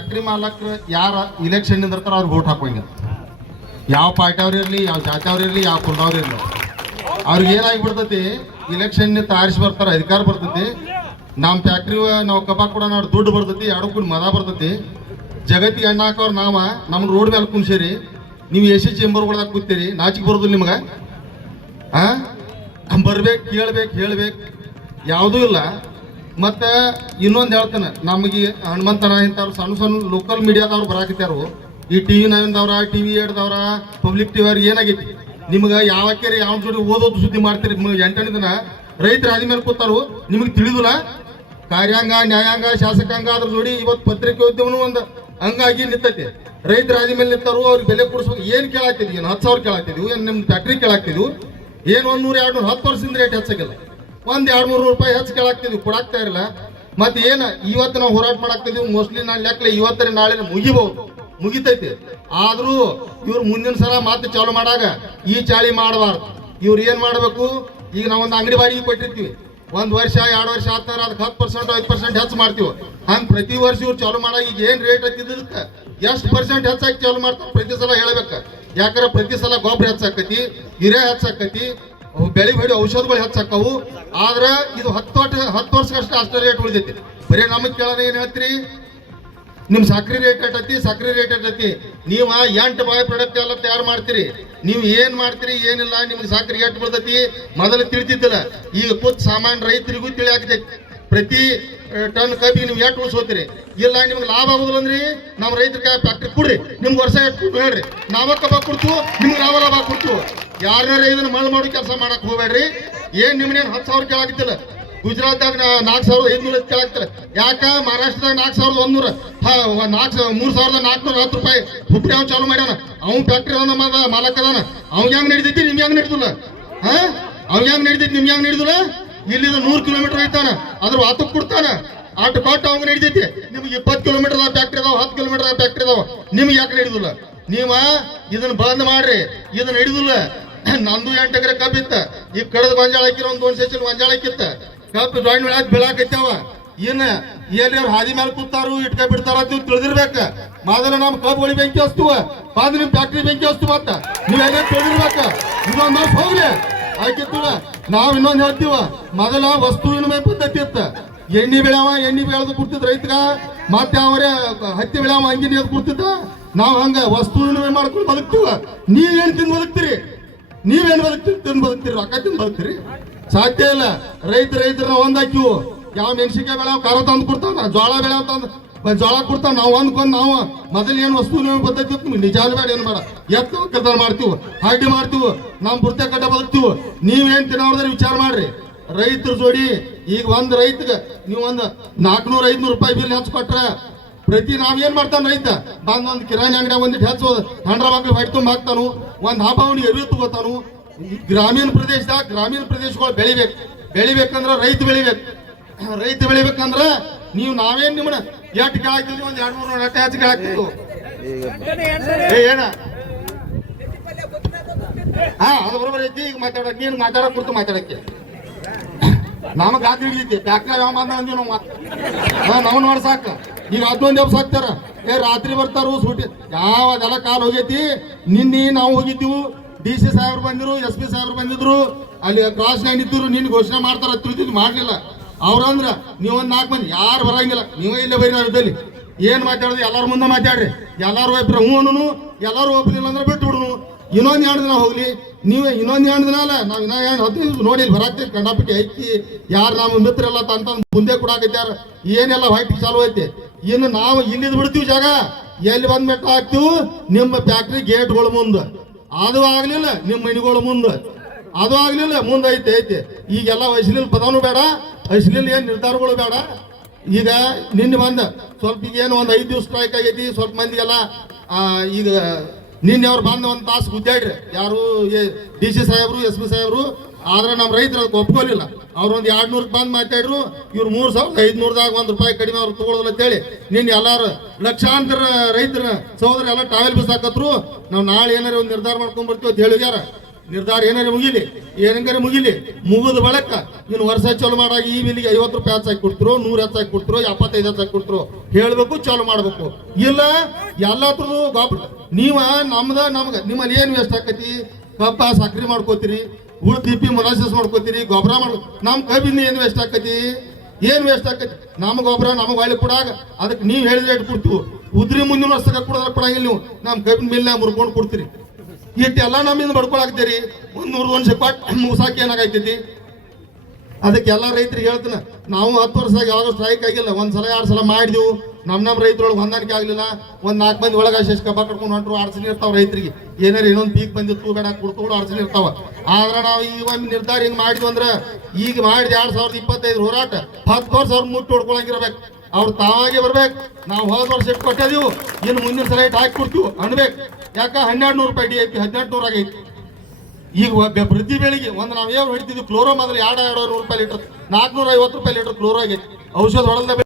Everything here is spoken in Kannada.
ಫ್ಯಾಕ್ಟ್ರಿ ಮಾಲಕ್ರು ಯಾರ ಇಲೆಕ್ಷನ್ ನಿಂದಿರ್ತಾರ ಅವ್ರಿಗೆ ಓಟ್ ಹಾಕೋಂಗಿಲ್ಲ ಯಾವ ಪಾರ್ಟಿ ಅವ್ರು ಇರಲಿ, ಯಾವ ಜಾತಿ ಅವ್ರು ಇರಲಿ, ಯಾವ ಕುಲದವ್ರು ಇರಲಿ. ಅವ್ರಿಗೆ ಏನಾಗ್ಬಿಡ್ತೈತಿ ಇಲೆಕ್ಷನ್ ತಾರಿಸಿ ಬರ್ತಾರೆ, ಅಧಿಕಾರ ಬರ್ತೈತಿ. ನಮ್ಮ ಫ್ಯಾಕ್ಟ್ರಿ ನಾವು ಕಬಾ ಕೂಡ ನಾವು ದುಡ್ಡು ಬರ್ತೈತಿ, ಎರಡು ಕೂಡ ಮದ ಬರ್ತೈತಿ. ಜಗತ್ತಿಗೆ ಅಣ್ಣ ಹಾಕೋರು ನಾವ ನಮ್ಮ ರೋಡ್ ಮೇಲೆ ಕುಂಸೇರಿ ನೀವು ಎ ಸಿ ಚೇಂಬರ್ಗಳ್ದಾಗ ಕೂತೀರಿ, ನಾಚಿಕೆ ಬರೋದಿಲ್ಲ ನಿಮ್ಗೆ? ಹಾಂ ಬರ್ಬೇಕು, ಕೇಳ್ಬೇಕು, ಹೇಳ್ಬೇಕು. ಯಾವುದೂ ಇಲ್ಲ. ಮತ್ತೆ ಇನ್ನೊಂದು ಹೇಳ್ತೇನೆ, ನಮಗೆ ಹನುಮಂತನ ಇಂಥವ್ರು ಸಣ್ಣ ಸಣ್ಣ ಲೋಕಲ್ ಮೀಡಿಯಾದವ್ರು ಬರಾಕತ್ಯಾರು. ಈ ಟಿ ವಿ ನೈನ್ದವ್ರ ಟಿ ವಿ ಏಡ್ದವ್ರ ಪಬ್ಲಿಕ್ ಟಿವಿ ಅವ್ರಿಗೆ ಏನಾಗೈತಿ? ನಿಮ್ಗೆ ಯಾವ ಕೇರಿ, ಯಾವ ಜೋಡಿ ಓದೋದು ಸುದ್ದಿ ಮಾಡ್ತೀರಿ? ಎಂಟನೇ ದಿನ ರೈತರು ಮೇಲೆ ಕೂತಾರು, ನಿಮಗೆ ತಿಳಿದಿಲ್ಲ? ಕಾರ್ಯಾಂಗ, ನ್ಯಾಯಾಂಗ, ಶಾಸಕಾಂಗ ಅದ್ರ ಜೋಡಿ ಇವತ್ತು ಪತ್ರಿಕೋದ್ಯಮನು ಒಂದು ಹಂಗಾಗಿ ನಿಂತೈತಿ. ರೈತರ ಮೇಲೆ ನಿಂತಾರು, ಅವ್ರಿಗೆ ಬೆಲೆ ಕೊಡಿಸ್ಬೇಕು. ಏನು ಕೇಳಾಕ್ತಿದ್ವಿ ಏನು ಹತ್ತು ಸಾವಿರ ಕೇಳಾಕ್ತಿದ್ವಿ ಏನು ನಿಮ್ಮ ಫ್ಯಾಕ್ಟ್ರಿ ಕೇಳಾಕ್ತಿದ್ವಿ ಏನು ಒಂದ್ ನೂರ ಎರಡು ನೂರ ಹತ್ತು ವರ್ಷದಿಂದ ರೇಟ್ ಹೆಚ್ಚಾಗಿಲ್ಲ. ಒಂದ್ ಎರಡ್ ಮೂರು ರೂಪಾಯಿ ಹೆಚ್ಚು ಕೇಳಾಕ್ತಿದ್ವಿ, ಕೊಡಾಕ್ತಾ ಇರಲ್ಲ ಮತ್ತೆ ಏನ, ಇವತ್ತು ನಾವು ಹೋರಾಟ ಮಾಡಾಕ್ತಿದ್ವಿ ಮೋಸ್ಟ್ಲಿ ನಾನು ಲೆಕ್ಕಲೆ ಇವತ್ತನೇ ನಾಳೆ ಮುಗಿಬಹುದು ಮುಗಿತೈತಿ. ಆದ್ರೂ ಇವ್ರು ಮುಂದಿನ ಸಲ ಮತ್ತೆ ಚಾಲು ಮಾಡಾಗ ಈ ಚಾಳಿ ಮಾಡಬಾರ್ದು. ಇವ್ರು ಏನ್ ಮಾಡ್ಬೇಕು? ಈಗ ನಾವು ಒಂದು ಅಂಗಡಿ ಬಾಡಿಗೆ ಕೊಟ್ಟಿರ್ತೀವಿ. ಒಂದ್ ವರ್ಷ, ಎರಡು ವರ್ಷ ಆತಾರ ಅದಕ್ಕೆ ಹತ್ತು ಪರ್ಸೆಂಟ್ ಐದು ಪರ್ಸೆಂಟ್ ಹೆಚ್ಚು ಮಾಡ್ತೀವಿ. ಹಂಗ್ ಪ್ರತಿ ವರ್ಷ ಇವ್ರು ಚಾಲು ಮಾಡಾಗ ಈಗ ಏನ್ ರೇಟ್ ಹತ್ತಿದ್ದಕ್ಕೆ ಎಷ್ಟು ಪರ್ಸೆಂಟ್ ಹೆಚ್ಚಾಗಿ ಚಾಲು ಮಾಡ್ತಾರೆ ಪ್ರತಿ ಸಲ ಹೇಳ್ಬೇಕ. ಯಾಕಂದ್ರೆ ಪ್ರತಿ ಸಲ ಗೊಬ್ಬರ ಹೆಚ್ಚಾಕತಿ ಹಿರೇ ಹೆಚ್ಚಾಕತಿ ಬೆಳಿ ಬೆಳಿ ಔಷಧಗಳು ಹೆಚ್ಚಾಕವು ಆದ್ರೆ ಇದು ಹತ್ತು ವರ್ಷ, ಹತ್ತು ವರ್ಷಕ್ಕಷ್ಟೇ ಅಷ್ಟೇ ರೇಟ್ ಉಳಿದೈತಿ. ಬರೀ ನಮಗೆ ಕೇಳೋದು ಏನು ಹೇಳ್ತೀರಿ? ನಿಮ್ಮ ಸಕ್ರಿ ರೇಟ್ ಎಟ್ಟತಿ ಸಕ್ರಿ ರೇಟ್ ಎಟ್ಟತಿ ನೀವು ಎಂಟು ಬಾಯ್ ಪ್ರಾಡಕ್ಟ್ ಎಲ್ಲ ತಯಾರು ಮಾಡ್ತೀರಿ. ನೀವು ಏನು ಮಾಡ್ತೀರಿ, ಏನಿಲ್ಲ, ನಿಮ್ಗೆ ಸಕ್ರಿ ಎಟ್ ಬೀಳ್ತತಿ ಮೊದಲು ತಿಳಿತಿದ್ದಿಲ್ಲ. ಈಗ ಕೂತ್ ಸಾಮಾನ್ಯ ರೈತರಿಗೂ ತಿಳಿಯಾಕೈತಿ ಪ್ರತಿ ಟನ್ ಕಬ್ಬಿಗೆ ನೀವು ಎಷ್ಟು ಉಳಿಸೋತೀರಿ? ಇಲ್ಲ, ನಿಮ್ಗೆ ಲಾಭ ಆಗುದಿಲ್ಲ ಅಂದ್ರಿ ನಮ್ಮ ರೈತರಿಗೆ ಫ್ಯಾಕ್ಟ್ರಿ ಕೊಡ್ರಿ. ನಿಮ್ಗೆ ವರ್ಷ ಎಷ್ಟು ಹೇಳ್ರಿ. ನಾವಕ್ಕ ಕಬ್ಬ ಕೊಡ್ತು ನಿಮ್ಗೆ ನಾವ ಲಾಭ ಕೊಡ್ತು ಯಾರ್ಯಾರ ಇದನ್ನ ಮಳ್ ಮಾಡೋ ಕೆಲಸ ಮಾಡಕ್ ಹೋಗ್ಬೇಡ್ರಿ. ಏನ್ ನಿಮ್ನೇನ್ ಹತ್ತು ಸಾವಿರ ಕೇಳಾಕತ್ತಿಲ್ಲ ಗುಜರಾತ್ದಾಗ ನಾಲ್ಕು ಸಾವಿರದ ಐದ್ನೂರ ಕೇಳಾಕ್ತಾರೆ ಯಾಕ? ಮಹಾರಾಷ್ಟ್ರದಾಗ ನಾಲ್ಕು ಸಾವಿರದ ಒಂದೂರ ನಾಲ್ಕು ಮೂರು ಸಾವಿರದ ನಾಲ್ಕುನೂರ ಹತ್ತು ರೂಪಾಯಿ ಹುಬ್ಳಿ ಅವ್ನು ಚಾಲು ಮಾಡ್ಯಾನ. ಅವ್ನು ಫ್ಯಾಕ್ಟ್ರಿ ಅದ ನಮ್ಮ ಮಾಲಕ್ ಅದಾನ. ಅವ್ಗೆ ಹೆಂಗ್ ನಡೀತೈತಿ ನಿಮ್ಗೆ ಹೆಂಗ್ ನಡಿದಿಲ್ಲ? ಹಾ? ಅವ್ಗೆ ಹೆಂಗ್ ನಡಿತೈತಿ ನಿಮ್ಗೆ ಹೆಂಗ್ ನಡಿದಿಲ್ಲ? ಇಲ್ಲಿಂದ ನೂರು ಕಿಲೋಮೀಟರ್ ಐತಾನ ಅದ್ರ ವಾತಕ್ ಕೊಡ್ತಾನ. ಆಟ ಕೊಟ್ಟು ಅವ್ನ್ ನಡಿತೈತಿ ನಿಮ್ಗೆ ಇಪ್ಪತ್ತು ಕಿಲೋಮೀಟರ್ ಫ್ಯಾಕ್ಟ್ರಿ ಅದಾವ, ಹತ್ತು ಕಿಲೋಮೀಟರ್ ಫ್ಯಾಕ್ಟ್ರಿ ಅದಾವ. ನಿಮ್ಗೆ ಯಾಕೆ ನಡೀದಿಲ್ಲ? ನೀವ ಇದನ್ನ ಬಂದ್ ಮಾಡ್ರಿ. ಇದನ್ನ ಹಿಡಿದಿಲ್ಲ ನಂದು ಎಂಟು ಎಕರೆ ಕಬ್ಬಿತ್ತ ಈ ಕಡದ ಗೊಂಜಾಳ ಹಾಕಿರೋ ಒಂದು ಒಂದು ಸೆಚಲ್ ಗೊಂಜಾಳ ಹಾಕಿತ್ತ. ಕಬ್ಬು ಜಾಯಿನ್ ಬೆಳಕ್ ಬೆಳಾಕೈತವ ಏನ ಎಲ್ಲಿ ಅವ್ರ ಹಾದಿ ಮೇಲೆ ಕೂತಾರು ಇಟ್ಕ ಬಿಡ್ತಾರ ಅಂತ ನೀವು ತಿಳಿದಿರ್ಬೇಕ. ಮೊದಲ ನಮ್ಮ ಕಬ್ಬುಗಳಿಗೆ ಬೆಂಕಿ ಹಸ್ತುವ ಬಾದ್ ನಿಮ್ ಫ್ಯಾಕ್ಟ್ರಿ ಬೆಂಕಿ ಹಸ್ತು ಮತ್ತ ನೀವೆಲ್ಲ ತಿಳಿದಿರ್ಬೇಕ. ಇನ್ನೊಂದ್ ನಾವ್ ಹೋಗ್ಲಿ. ಆಯ್ತಿತ್ತು ನಾವ್ ಇನ್ನೊಂದ್ ಹೇಳ್ತೀವ. ಮೊದಲ ವಸ್ತು ವಿನಿಮಯ ಪದ್ಧತಿ ಇತ್ತ. ಎಣ್ಣೆ ಬೆಳವ ಎಣ್ಣೆ ಬೆಳೆದು ಕೊಡ್ತಿದ್ ರೈತಗ. ಮತ್ತೆ ಅವರೇ ಹತ್ತಿ ಬೆಳವ ಹಂಗೆ ನೀರು ಕೊಡ್ತಿದ್ದ ನಾವ್ ಹಂಗ ವಸ್ತು ವಿನಿಮಯ ಮಾಡ್ಕೊಂಡು ಬದುಕ್ತೀವ. ಏನ್ ತಿಂದು ಬದುಕ್ತೀರಿ? ನೀವೇನ್ ಬದುಕ್ತೀರಿ ತಿನ್ ಬದುಕ್ತೀರಿ ರೊಕ್ಕ ತಿನ್ ಬದುಕ್ತೀರಿ ಸಾಧ್ಯ ಇಲ್ಲ. ರೈತ ರೈತರ ಒಂದ್ ಹಾಕಿವು ಯಾವ ಮೆಣಸಿನ್ಕಾಯಿ ಬೆಳೆ ಖಾರ ತಂದು ಕೊಡ್ತಾನ ಜೋಳ ಬೆಳೆ ತಂದು ಜೋಳ ಕೊಡ್ತಾನ, ನಾವು ಅಂದ್ಕೊಂಡ್ ನಾವು ಮೊದಲು ಏನು ವಸ್ತು ನೀವು ನಿಜ ಬೇಡ, ಏನು ಬೇಡ. ಎತ್ತ ಕೆಲಸ ಮಾಡ್ತೀವಿ ಹಾಗೆ ಮಾಡ್ತೀವಿ ನಮ್ ಬುರ್ತೆ ಕಟ್ಟ ಬದುಕ್ತೀವಿ. ನೀವೇನ್ ತಿನ್ನೋದ್ರೆ ವಿಚಾರ ಮಾಡ್ರಿ. ರೈತರ ಜೋಡಿ ಈಗ ಒಂದು ರೈತಗ, ನೀವು ಒಂದು ನಾಲ್ಕನೂರ ಐದ್ನೂರು ರೂಪಾಯಿ ಬಿಲ್ ಹೆಚ್ಚು ಕೊಟ್ರ ಪ್ರತಿ ನಾವ್ ಏನ್ ಮಾಡ್ತಾನ ರೈತ? ಬಂದ್ ಒಂದ್ ಕಿರಾಣಿ ಅಂಗಡಿ ಒಂದಿಟ್ಟು ಹೆಚ್ಚು ಹಂಡ್ರ ಮಕ್ಳು ಹೊಟ್ಟೆ ತುಂಬ ಹಾಕ್ತಾನು ಒಂದ್ ಹಬ್ಬ ಅವನಿಗೆ ಎರಿ ತಗೋತಾನು. ಗ್ರಾಮೀಣ ಪ್ರದೇಶದಾಗ ಗ್ರಾಮೀಣ ಪ್ರದೇಶಗಳು ಬೆಳಿಬೇಕು. ಬೆಳಿಬೇಕಂದ್ರ ರೈತ ಬೆಳಿಬೇಕು. ರೈತ ಬೆಳಿಬೇಕಂದ್ರ ನೀವು ನಾವೇನ್ ನಿಮ್ಮ ಎಟ್ ಕೇಳಾಕ್ತಿದ್ವಿ, ಒಂದ್ ಎರಡ್ ಮೂರು ಎಟ್ಟ ಹೆಚ್ಚು ಕೇಳಾಕ್ತಿದ್ವು. ಏ, ಏನ? ಹಾ, ಅದು ಬರೋಬರ್ ಐತಿ, ಈಗ ಮಾತಾಡಕ್ ನೀನು ಮಾತಾಡಕ್ ಕುರ್ತು ಮಾತಾಡಕ್ಕೆ? ನಮಗ್ ಹಿಡಿತೈತಿ ಫ್ಯಾಕ್ಟ್ರಿ ಯಾವ ಮಾತಾಡ್ತೀವಿ ನಾವು ಮಾತು ನಾವು ನೋಡಿ ಸಾಕ. ಈಗ ಅದೊಂದು ದಿವಸ ಹಾಕ್ತಾರ. ಏ, ರಾತ್ರಿ ಬರ್ತಾರು, ಸೂಟಿ. ಯಾವ ಅದೆಲ್ಲ ಕಾಲ್ ಹೋಗೈತಿ? ನಿನ್ನೆ ನಾವು ಹೋಗಿದ್ದೀವು. ಡಿ ಸಿ ಸಾಹೇಬ್ರು ಬಂದಿರು ಎಸ್ ಪಿ ಸಾಹೇಬ್ರು ಬಂದಿದ್ರು. ಅಲ್ಲಿ ಕ್ರಾಸ್ ಲೈನ್ ಇದ್ರು ನಿನ್ನ ಘೋಷಣೆ ಮಾಡ್ತಾರ ತಿಳಿದಿದ್ದು ಮಾಡಲಿಲ್ಲ. ಅವ್ರಂದ್ರ ನೀವೊಂದ್ ನಾಲ್ಕು ಮಂದಿ, ಯಾರು ಬರಂಗಿಲ್ಲ. ನೀವೇ ಇಲ್ಲೇ ಬರೀ ನಾವು ಇದ್ದಲ್ಲಿ ಏನ್ ಮಾತಾಡೋದು? ಎಲ್ಲರ ಮುಂದೆ ಮಾತಾಡ್ರಿ. ಎಲ್ಲಾರು ಒಬ್ಬರ ಹ್ಞೂ ಎಲ್ಲರೂ ಒಪ್ಪಲಿಲ್ಲ ಅಂದ್ರೆ ಬಿಟ್ಟು ಬಿಡುನು. ಇನ್ನೊಂದು ಎರಡು ದಿನ ಹೋಗ್ಲಿ. ನೀವೇ ಇನ್ನೊಂದು ಎರಡು ದಿನ ಅಲ್ಲ, ನಾವು ಇನ್ನೊಂದು ಎರಡು ಹದಿನೈದು ನೋಡಿ ಬರಾಕ್ತಿ ಕಂಡಾಪಟ್ಟಿ ಐತಿ ಯಾರು ನಮ್ಮ ಮಿತ್ರ ಎಲ್ಲ ತಂತ ಮುಂದೆ ಕೊಡಾಕತ್ಯಾರ. ಏನೆಲ್ಲ ವೈಟ್ ಚಾಲು ಐತಿ? ಇನ್ನು ನಾವು ಇಲ್ಲಿದ್ ಬಿಡ್ತೀವಿ ಜಾಗ. ಎಲ್ಲಿ ಬಂದ್ ಮೆಟ್ಟ ಹಾಕ್ತಿವು? ನಿಮ್ಮ ಫ್ಯಾಕ್ಟ್ರಿ ಗೇಟ್ಗಳ ಮುಂದೆ. ಅದು ಆಗ್ಲಿಲ್ಲ, ನಿಮ್ಮ ಮನೆಗಳು ಮುಂದೆ. ಅದು ಆಗ್ಲಿಲ್ಲ, ಮುಂದೆ ಐತೆ ಐತೆ. ಈಗೆಲ್ಲ ವಯಸ್ಸಿನ ಪದನೂ ಬೇಡ ವಯಸ್ಸಿನ ಏನು ನಿರ್ಧಾರಗಳು ಬೇಡ. ಈಗ ನಿನ್ನೆ ಬಂದ, ಸ್ವಲ್ಪ ಈಗ ಏನು ಒಂದು ಐದು ದಿವಸ ಸ್ಟ್ರೈಕ್ ಆಗೈತಿ, ಸ್ವಲ್ಪ ಮಂದಿಗೆಲ್ಲ ಈಗ ನಿನ್ನೆ ಅವ್ರು ಬಂದ ಒಂದು ತಾಸು ಗುದ್ದಾಡ್ರಿ. ಯಾರು ಡಿ ಸಿ ಸಾಹೇಬ್ರು, ಎಸ್ ಪಿ ಸಾಹೇಬ್ರು, ಆದ್ರೆ ನಮ್ಮ ರೈತರು ಅದಕ್ಕೆ ಒಪ್ಕೊಲಿಲ್ಲ. ಅವ್ರು ಒಂದು ಎರಡು ನೂರಕ್ಕೆ ಬಂದು ಮಾತಾಡ್ರು, ಇವ್ರು ಮೂರು ಸಾವಿರದ ಐದುನೂರದಾಗ ಒಂದು ರೂಪಾಯಿ ಕಡಿಮೆ ಅವ್ರು ಅಂತ ಅಂತೇಳಿ. ನಿನ್ನೆ ಎಲ್ಲಾರು ಲಕ್ಷಾಂತರ ರೈತರ ಸಹೋದರ ಎಲ್ಲ ಟಾವೆಲ್ ಬಿಸಾಕತ್ರು ನಾವು ನಾಳೆ ಏನಾರ ಒಂದು ನಿರ್ಧಾರ ಮಾಡ್ಕೊಂಡ್ ಬರ್ತೀವಿ ಅಂತ ಹೇಳಿಗ್ಯಾರ ನಿರ್ಧಾರ ಏನಾರ ಮುಗಿಲಿ? ಏನಂಗಾರ ಮುಗಿಲಿ? ಮುಗಿದ ಬಳಕ ನೀನು ವರ್ಷ ಚಾಲು ಮಾಡಾಗ ಈ ಬಿಲ್ಲಿಗೆ ಐವತ್ತು ರೂಪಾಯಿ ಹೆಚ್ಚಾಗಿ ಕೊಡ್ತಿರೋ, ನೂರ ಹೆಚ್ಚಾಗಿ ಕೊಡ್ತಿರೋ, ಎಪ್ಪತ್ತೈದು ಹೆಚ್ಚಾಗಿ ಕೊಡ್ತಿರೋ ಹೇಳಬೇಕು, ಚಾಲು ಮಾಡ್ಬೇಕು. ಇಲ್ಲ ಎಲ್ಲಾದ್ರೂ ಗೊಬ್ಬರ ನೀವ ನಮ್ದ ನಮ್ಗೆ ನಿಮ್ಮಲ್ಲಿ ಏನು ವೇಸ್ಟ್ ಆಕತಿ? ಕಬ್ಬ ಸಕ್ರಿ ಮಾಡ್ಕೋತೀರಿ ಉಳ್ ತಿಪ್ಪಿ ಮೊಲಾಸಿಸ್ ಮಾಡ್ಕೋತೀರಿ, ಗೊಬ್ಬರ ಮಾಡ್ ನಮ್ಮ ಕಬ್ಬಿನ ಏನು ವೇಸ್ಟ್ ಆಕತಿ? ಏನು ವೇಸ್ಟ್ ಆಕತಿ? ನಮ್ಮ ಗೊಬ್ಬರ ನಮಗೆ ಒಳ್ಳೆ ಕೊಡಾಗ ಅದಕ್ಕೆ ನೀವು ಹೇಳಿದ್ರೆ ಇಟ್ಟು ಕೊಡ್ತೀವಿ. ಉದ್ರಿ ಮುಂದಿನ ವರ್ಷಕ್ಕೆ ಕೊಡೋದ್ರ ಕೊಡಂಗಿಲ್ಲ ನೀವು. ನಮ್ಮ ಕಬ್ಬಿನ ಮಿಲ್ನ ಮುರ್ಕೊಂಡು ಕೊಡ್ತೀರಿ. ಇಟ್ಟೆಲ್ಲ ನಮ್ಮಿಂದ ಬಡ್ಕೊಳಾಕ್ತೀರಿ ಒಂದ್ ನೂರು ವರ್ಷ ಕೊಟ್ಟು ಮುಸಾಕ್ ಏನಾಗೈತಿ ಅದಕ್ಕೆ ಎಲ್ಲ ರೈತರಿಗೆ ಹೇಳ್ತೀನಿ, ನಾವು ಹತ್ತು ವರ್ಷ ಯಾವಾಗ ಸ್ಟ್ರೈಕ್ ಆಗಿಲ್ಲ. ಒಂದ್ ಸಲ, ಎರಡು ಸಲ ಮಾಡಿದ್ವು. ನಮ್ ನಮ್ ರೈತರೊಳಗೆ ಹೊಂದಾಣಿಕೆ ಆಗಲಿಲ್ಲ. ಒಂದ್ ನಾಲ್ಕು ಮಂದಿ ಒಳಗ ಶೇಷ ಕಬ್ಬ ಕಟ್ಕೊಂಡು ಹೊಂಟ್ರು ಅಡಚಣೆ ಇರ್ತಾವ ರೈತರಿಗೆ. ಏನಾರ ಇನ್ನೊಂದು ಪೀಕ್ ಬಂದಿತ್ತು ಬೇಡ ಕುಡ್ಕೊಂಡು ಅಡಚಣೆ ಇರ್ತಾವ. ಆದ್ರೆ ನಾವು ಈ ಒಂದು ನಿರ್ಧಾರ ಹಿಂಗ್ ಮಾಡಿದ್ವಿ ಅಂದ್ರೆ, ಈಗ ಮಾಡಿದ ಎರಡ್ ಸಾವಿರದ ಇಪ್ಪತ್ತೈದು ಹೋರಾಟ, ಹತ್ತು ವರ್ಷ ಅವ್ರ ಮುಟ್ಟು ಹೊಡ್ಕೊಳಂಗಿರ್ಬೇಕು ಅವ್ರು ತಾವಾಗೆ ಬರ್ಬೇಕು. ನಾವು ಹೋದ ವರ್ಷ ಎಷ್ಟು ಕೊಟ್ಟಿದೀವು ಇನ್ನು ಮುಂದಿನ ಸಲ ಇಟ್ಟು ಹಾಕಿ ಕೊಡ್ತೀವಿ? ಅನ್ಬೇಕು. ಯಾಕ? ಹನ್ನೆರಡು ನೂರು ರೂಪಾಯಿ ಡಿ ಐತಿ ಹದಿನೆಂಟು ನೂರ ಆಗೈತಿ. ಈಗ ಪ್ರತಿ ಬೆಳಿಗ್ಗೆ ಒಂದು ನಾವು ಏನು ಹೊಡಿತಿದ್ವಿ ಕ್ಲೋರೋ ಮೊದಲು ಎರಡು ಎರಡು ನೂರು ರೂಪಾಯಿ ಲೀಟರ್ ನಾಲ್ಕುನೂರ ಐವತ್ತು ರೂಪಾಯಿ ಲೀಟರ್ ಕ್ಲೋರೋ ಆಗೈತಿ. ಔಷಧ ಹೊಡೆದ